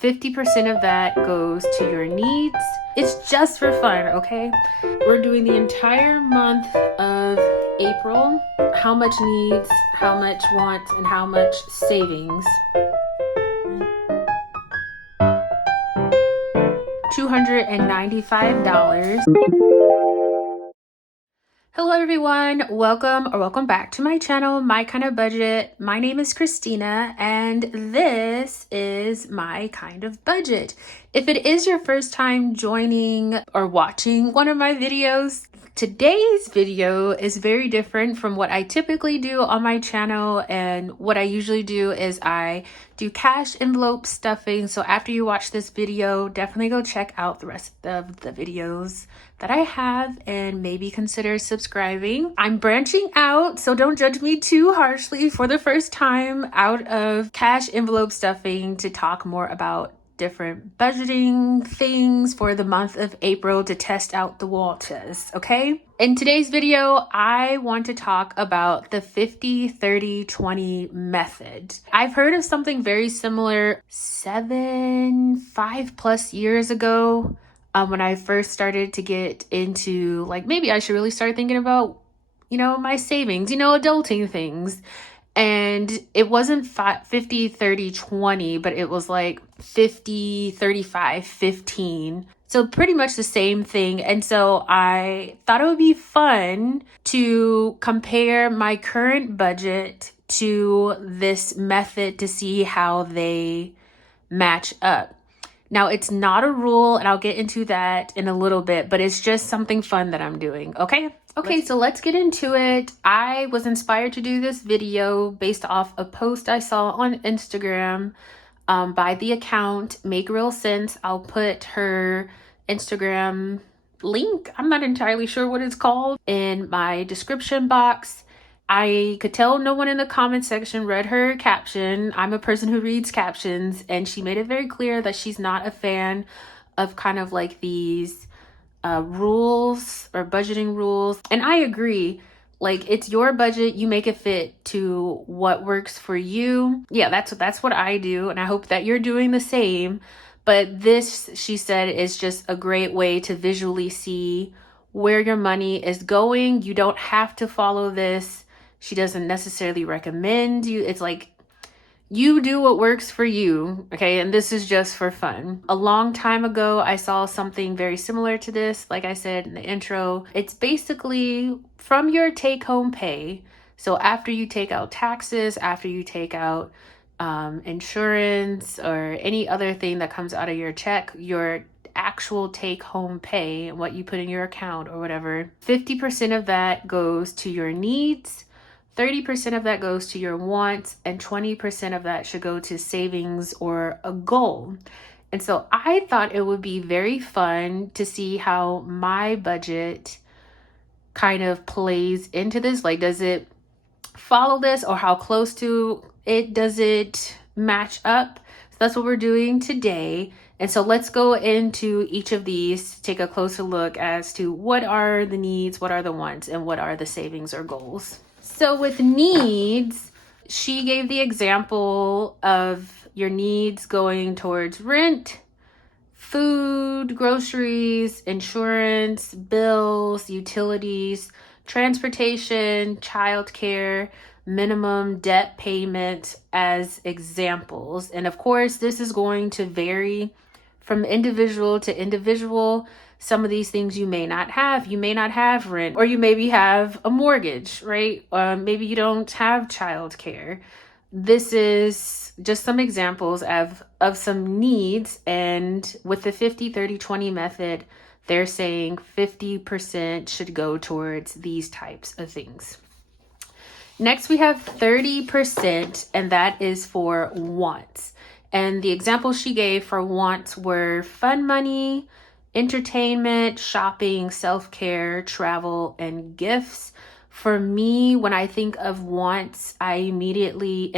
50% of that goes to your needs. It's just for fun, okay? We're doing the entire month of April. How much needs, how much wants, and how much savings. $295. Hello everyone, welcome back to my channel, My Kind of Budget. My name is Christina and this is My Kind of Budget. If it is your first time joining or watching one of my videos, today's video is very different from what I typically do on my channel, and what I usually do is I do cash envelope stuffing. So after you watch this video, definitely go check out the rest of the videos that I have and maybe consider subscribing. I'm branching out, so don't judge me too harshly for the first time out of cash envelope stuffing to talk more about different budgeting things for the month of April to test out the waters, okay? In today's video, I want to talk about the 50-30-20 method. I've heard of something very similar 5+ years ago when I first started to get into, like, maybe I should really start thinking about, my savings, adulting things. And it wasn't 50-30-20, but it was like 50-35-15. So pretty much the same thing. And so I thought it would be fun to compare my current budget to this method to see how they match up. Now, it's not a rule, and I'll get into that in a little bit, but it's just something fun that I'm doing, okay? Okay, so let's get into it. I was inspired to do this video based off a post I saw on Instagram by the account Make Real Sense. I'll put her Instagram link, I'm not entirely sure what it's called, in my description box. I could tell no one in the comment section read her caption. I'm a person who reads captions, and she made it very clear that she's not a fan of kind of like these rules or budgeting rules. And I agree. Like, it's your budget, you make it fit to what works for you. Yeah, that's what I do, and I hope that you're doing the same. But this, she said, is just a great way to visually see where your money is going. You don't have to follow this. She doesn't necessarily recommend you. It's like, you do what works for you, okay? And this is just for fun. A long time ago, I saw something very similar to this. Like I said in the intro, it's basically from your take-home pay. So after you take out taxes, after you take out insurance or any other thing that comes out of your check, your actual take-home pay, what you put in your account or whatever, 50% of that goes to your needs, 30% of that goes to your wants, and 20% of that should go to savings or a goal. And so I thought it would be very fun to see how my budget kind of plays into this. Like, does it follow this, or how close to it does it match up? So that's what we're doing today. And so let's go into each of these, take a closer look as to what are the needs, what are the wants, and what are the savings or goals. So with needs, she gave the example of your needs going towards rent, food, groceries, insurance, bills, utilities, transportation, childcare, minimum debt payment as examples. And of course, this is going to vary from individual to individual. Some of these things you may not have. You may not have rent, or you maybe have a mortgage, right? Maybe you don't have childcare. This is just some examples of some needs. And with the 50-30-20 method, they're saying 50% should go towards these types of things. Next, we have 30%, and that is for wants. And the examples she gave for wants were fun money, entertainment, shopping, self-care, travel, and gifts. For me, when I think of wants, I immediately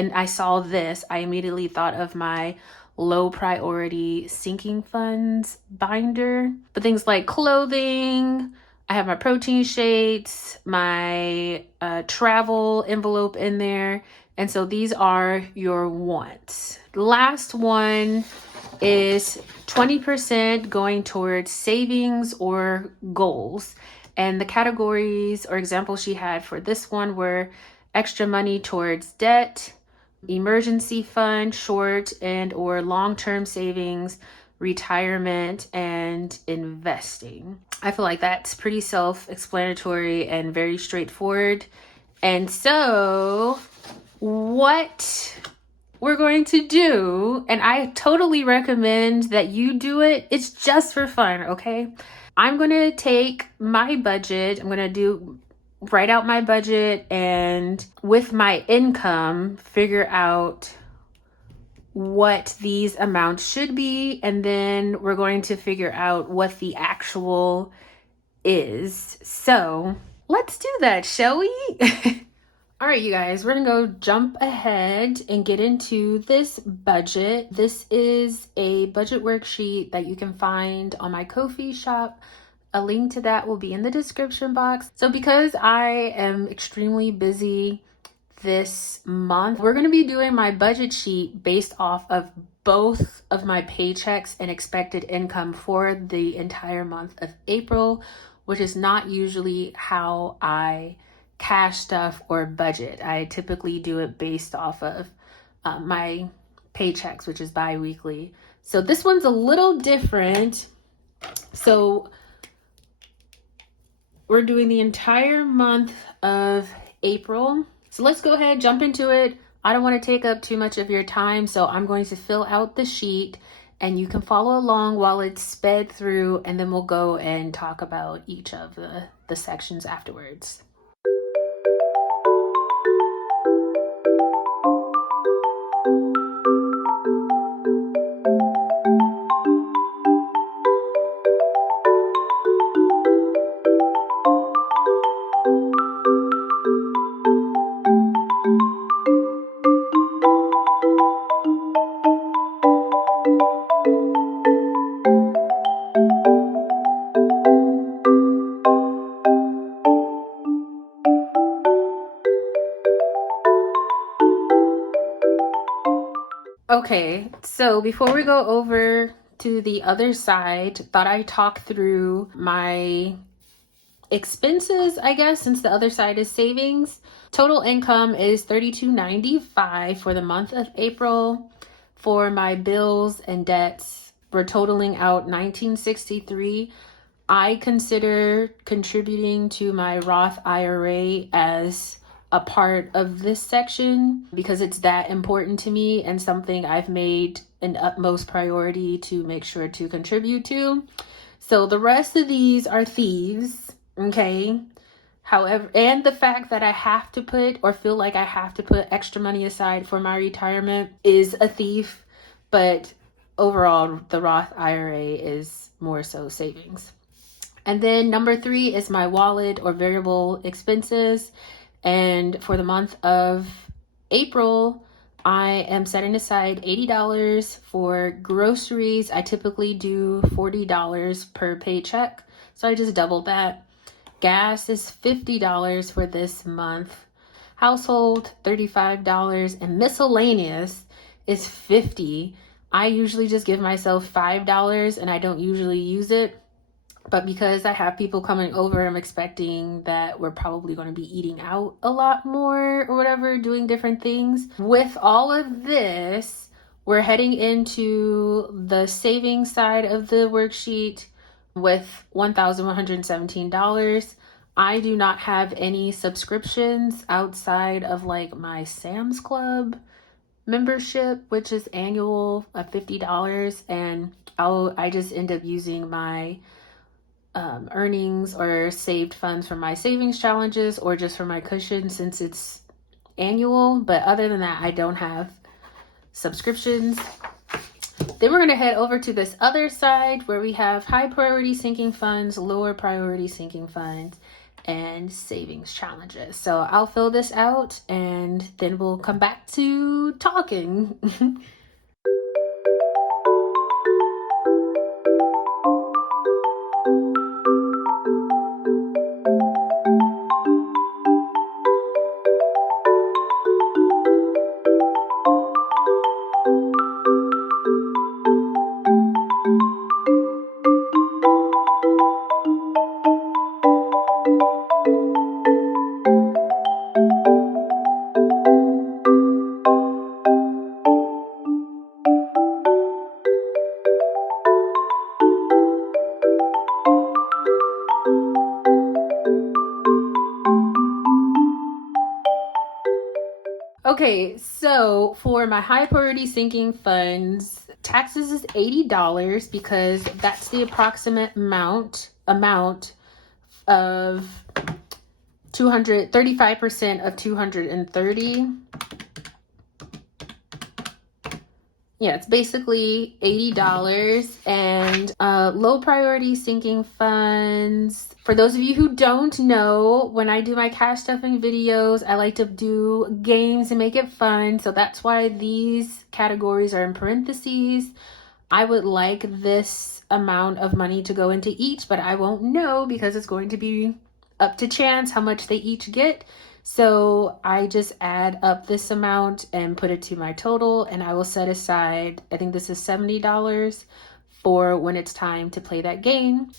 thought of my low priority sinking funds binder. But things like clothing, I have my protein shakes, my travel envelope in there, And so these are your wants. Last one is 20% going towards savings or goals. And the categories or examples she had for this one were extra money towards debt, emergency fund, short and or long-term savings, retirement, and investing. I feel like that's pretty self-explanatory and very straightforward. And so what we're going to do, and I totally recommend that you do it, it's just for fun, okay? I'm going to take my budget, I'm going to write out my budget, and with my income, figure out what these amounts should be, and then we're going to figure out what the actual is. So let's do that, shall we? All right, you guys, we're gonna go jump ahead and get into this budget. This is a budget worksheet that you can find on my Ko-fi shop. A link to that will be in the description box. So because I am extremely busy this month, we're gonna be doing my budget sheet based off of both of my paychecks and expected income for the entire month of April, which is not usually how I cash stuff or budget. I typically do it based off of my paychecks, which is bi-weekly. So this one's a little different. So we're doing the entire month of April. So let's go ahead, jump into it. I don't want to take up too much of your time, so I'm going to fill out the sheet and you can follow along while it's sped through, and then we'll go and talk about each of the sections afterwards. Okay, so before we go over to the other side, thought I'd talk through my expenses, I guess, since the other side is savings. Total income is $32.95 for the month of April. For my bills and debts, we're totaling out $19.63. I consider contributing to my Roth IRA as a part of this section because it's that important to me and something I've made an utmost priority to make sure to contribute to. So the rest of these are thieves, okay? However, and the fact that I have to put or feel like I have to put extra money aside for my retirement is a thief, but overall the Roth IRA is more so savings. And then number 3 is my wallet or variable expenses. And for the month of April, I am setting aside $80 for groceries. I typically do $40 per paycheck, so I just doubled that. Gas is $50 for this month. Household, $35, and miscellaneous is $50. I usually just give myself $5 and I don't usually use it. But because I have people coming over, I'm expecting that we're probably going to be eating out a lot more or whatever, doing different things. With all of this, we're heading into the savings side of the worksheet with $1,117. I do not have any subscriptions outside of like my Sam's Club membership, which is annual of $50, and I just end up using my earnings or saved funds from my savings challenges or just for my cushion since it's annual. But other than that, I don't have subscriptions. Then we're going to head over to this other side where we have high priority sinking funds, lower priority sinking funds, and savings challenges. So I'll fill this out and then we'll come back to talking. Okay, so for my high priority sinking funds, taxes is $80 because that's the approximate amount of 235% of 230. Yeah, it's basically $80. And low priority sinking funds. For those of you who don't know, when I do my cash stuffing videos, I like to do games and make it fun. So that's why these categories are in parentheses. I would like this amount of money to go into each, but I won't know because it's going to be up to chance how much they each get. So I just add up this amount and put it to my total, and I will set aside, I think this is $70 for when it's time to play that game.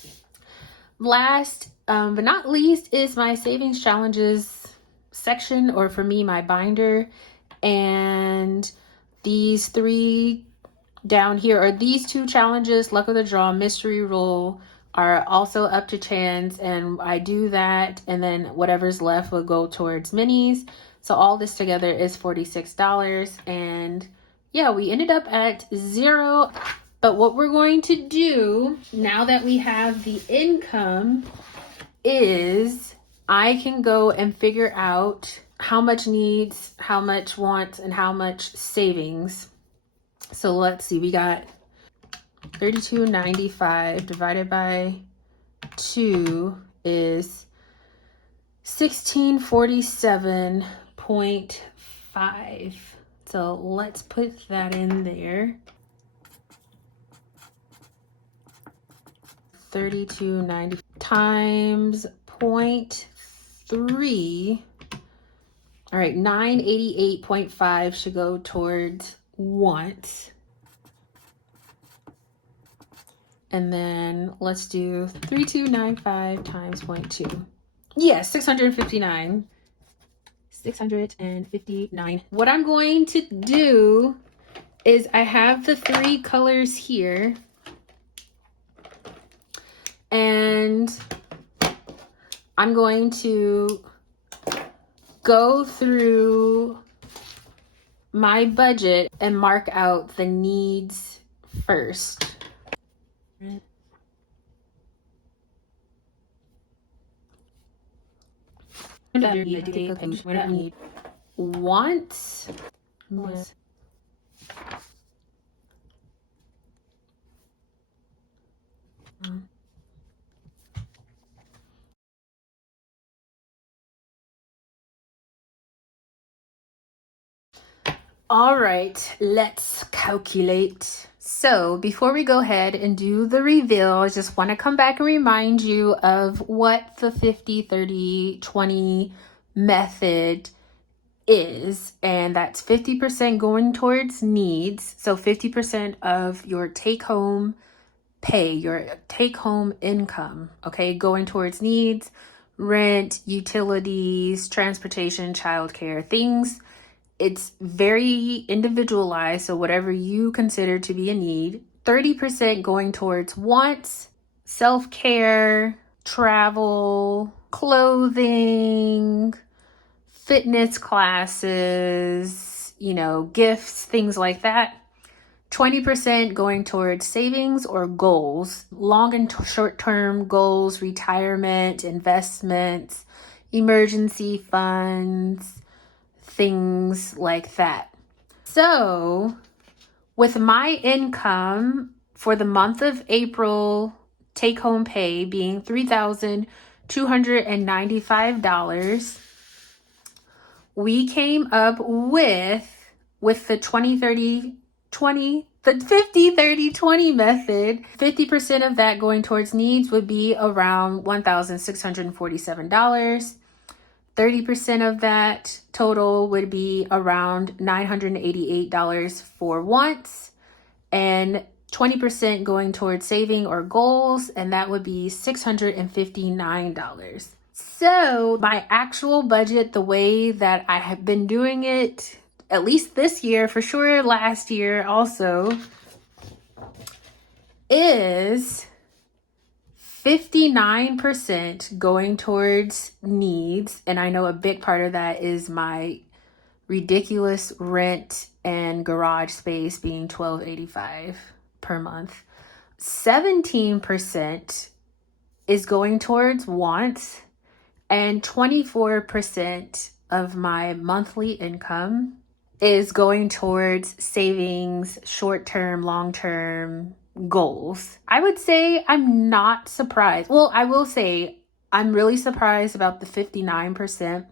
Last but not least is my savings challenges section, or for me, my binder. And these three down here are these two challenges, luck of the draw, mystery roll, are also up to chance, and I do that, and then whatever's left will go towards minis. So all this together is $46, and yeah, we ended up at zero. But what we're going to do now that we have the income is I can go and figure out how much needs, how much wants, and how much savings. So let's see, we got $32.95 divided by 2 is 1647.5. So let's put that in there. 32.90 times 0.3. All right, 988.5 should go towards wants. And then let's do 3295 times 0.2. Yeah, 659. 659. What I'm going to do is I have the three colors here. And I'm going to go through my budget and mark out the needs first. Need wants. All right, let's calculate. So before we go ahead and do the reveal, I just want to come back and remind you of what the 50, 30, 20 method is. And that's 50% going towards needs. So 50% of your take-home pay, your take-home income, okay, going towards needs, rent, utilities, transportation, childcare, things. It's very individualized, so whatever you consider to be a need. 30% going towards wants, self-care, travel, clothing, fitness classes, gifts, things like that. 20% going towards savings or goals, long and short-term goals, retirement, investments, emergency funds, things like that. So with my income for the month of April, take-home pay being $3,295, we came up with the 50-30-20 method. 50% of that going towards needs would be around $1,647. 30% of that total would be around $988 for wants, and 20% going towards saving or goals, and that would be $659. So my actual budget, the way that I have been doing it, at least this year, for sure last year also, is 59% going towards needs. And I know a big part of that is my ridiculous rent and garage space being $12.85 per month. 17% is going towards wants, and 24% of my monthly income is going towards savings, short-term, long-term goals. I would say I'm not surprised. Well, I will say I'm really surprised about the 59%.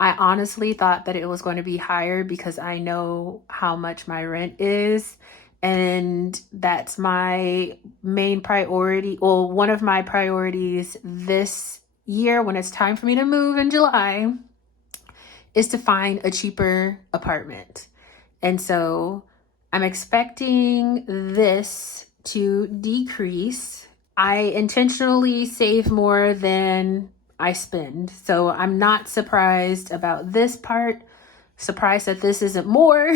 I honestly thought that it was going to be higher because I know how much my rent is, and that's my main priority. Well, one of my priorities this year when it's time for me to move in July is to find a cheaper apartment. And so I'm expecting this to decrease. I intentionally save more than I spend. So I'm not surprised about this part. Surprised that this isn't more.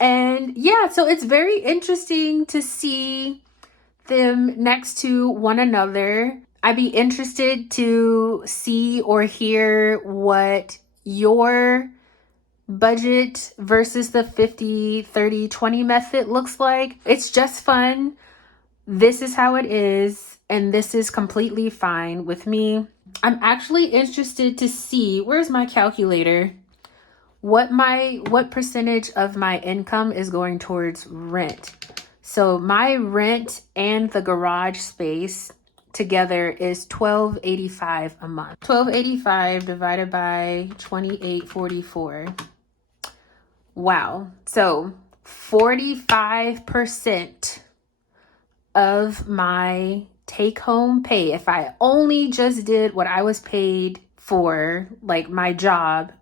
And yeah, so it's very interesting to see them next to one another. I'd be interested to see or hear what your budget versus the 50, 30, 20 method looks like. It's just fun. This is how it is, and this is completely fine with me. I'm actually interested to see, where's my calculator? What percentage of my income is going towards rent. So my rent and the garage space together is $12.85 a month. $12.85 divided by 28.44. Wow. So 45% of my take-home pay, if I only just did what I was paid for, like my job,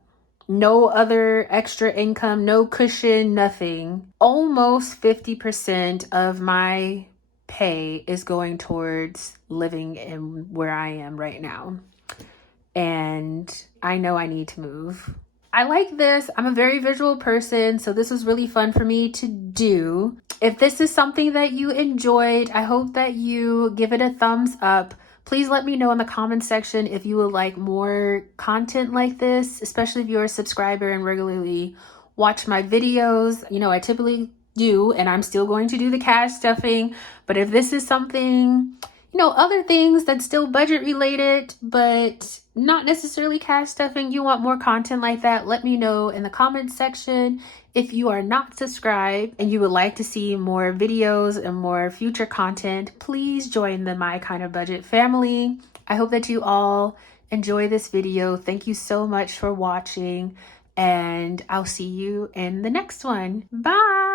no other extra income, no cushion, nothing, almost 50% of my pay is going towards living in where I am right now. And I know I need to move. I like this. I'm a very visual person, so this was really fun for me to do. If this is something that you enjoyed, I hope that you give it a thumbs up. Please let me know in the comment section if you would like more content like this, especially if you're a subscriber and regularly watch my videos. You know, I typically do, and I'm still going to do the cash stuffing. But if this is something, you know, other things that's still budget related, but not necessarily cash stuffing, you want more content like that, let me know in the comment section. If you are not subscribed and you would like to see more videos and more future content, please join the My Kind of Budget family. I hope that you all enjoy this video. Thank you so much for watching, and I'll see you in the next one. Bye!